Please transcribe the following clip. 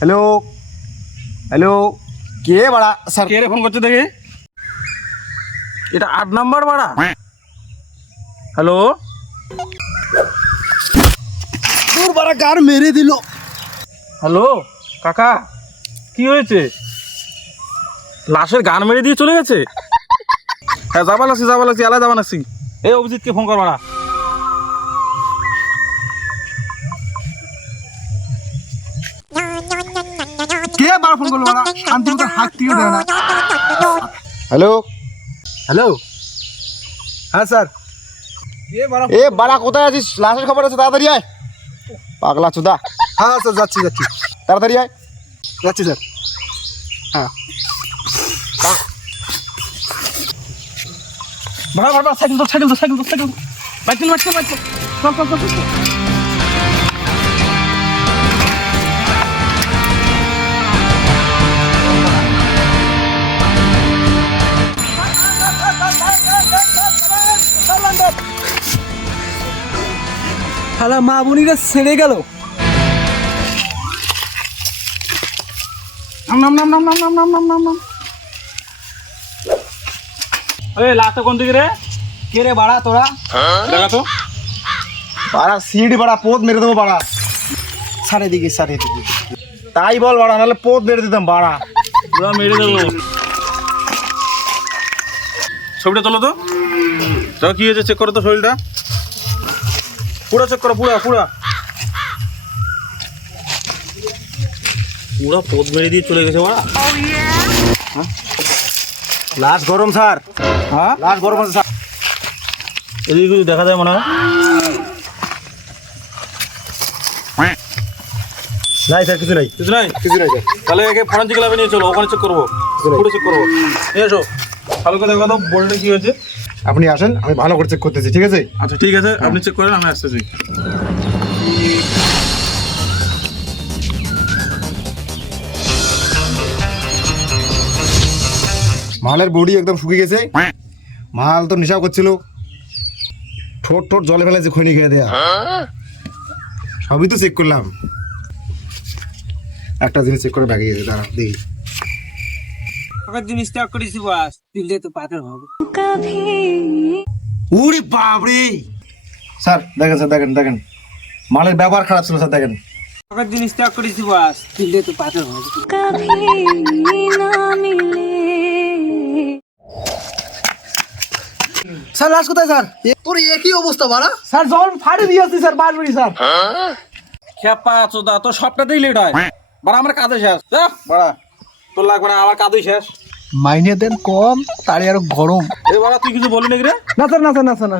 Hello hello, কে বাড়া sir? কে রে phone করছে দেখি? এটা 8 নাম্বার বাড়া। হ্যালো, তোর বাড়া কার মেরে দিল? হ্যালো কাকা, কি হয়েছে? লাশের গান মেরে দিয়ে চলে গেছে? হ্যাঁ যাবা লাগছি আলাদা যাবা লাগছি। এই অভিজিৎকে ফোন কর বাড়া। কে বাড়া ফোন করলো বাড়া? শান্তি মতো হাঁকতেও দেয় না। হ্যালো হ্যালো, হ্যাঁ স্যার। এ বাড়া কোথায় আছিস? লাশের খবর আছে, তাড়াতাড়ি আয়। পাগলা চোদা। হ্যাঁ স্যার, যাচ্ছি তাড়াতাড়ি আয়। যাচ্ছি স্যার। হ্যাঁ বাড়া সাইকেল বাইকেল চল। শালা মা বোনিরা ছেড়ে গেল। নাম। এই লাশটা কোন দিকে রে? কে রে বাড়া তোরা? দেখা তো। বাড়া সিঁড়ি বাড়া পোদ মেরে দেবো বাড়া। সারে দিকে তাই বল বাড়া, নাহলে পোদ মেরে দিতাম বাড়া। পুরা মেরে দেবো। ছবিটা তোলো তো। দেখো কি হয়েছে, চেক করো তো শরীরটা। পুরা চেক করো, পুরা পোদ মেরে দিয়ে চলে গেছে বাড়া। লাশ গরম স্যার। হ্যাঁ লাশ গরম আছে স্যার। এদিকে কিছু দেখা যায় মনে হয়। নাই স্যার, কিছু নাই কিছু নাই স্যার। তাহলে একে ফরেনসিক ল্যাবে নিয়ে চলো, ওখানে চেক করবো, পুরো চেক করবো। নিয়ে এসো, ভালো করে দেখা তো বডিটা কি হয়েছে। আপনি আসেন, আমি ভালো করে চেক করতেছি, ঠিক আছে? আচ্ছা ঠিক আছে, আপনি চেক করেন, আমি আসতেছি। মালের বডি একদম শুকিয়ে গেছে। মাল তো নেশা করছিল, ঠোঁট জলে ফেলেছে, খৈনি খেয়ে দেয়া। সবই তো চেক করলাম। একটা জিনিস চেক করে ব্যাগে গেছে, দাঁড়া দেখি। জিনিস ত্যাগ করেছি বাস, দিলে তো পাথর হবে। উরে বাপরে! স্যার দেখেন মালের ব্যবহার খারাপ ছিল স্যার, দেখেন। জিনিস ত্যাগ করেছি বাস, দিলে তো পাথর হবে। স্যার লাশ কোথায় স্যার? তোর একই অবস্থা বাড়া। স্যার জল ফাড়ে দিয়েছি স্যার, বারবারই স্যার। খেপা চোদা, তোর সবটাতেই লেট হয় বাড়া। আমার কাজে শেষ বাড়া, তোর লাগবে না, আমার কাজই শেষ। মাইনে দেন কম, তারই আরো গরম। এই বাড়া তুই কিছু বলি নাকি রে? না স্যার।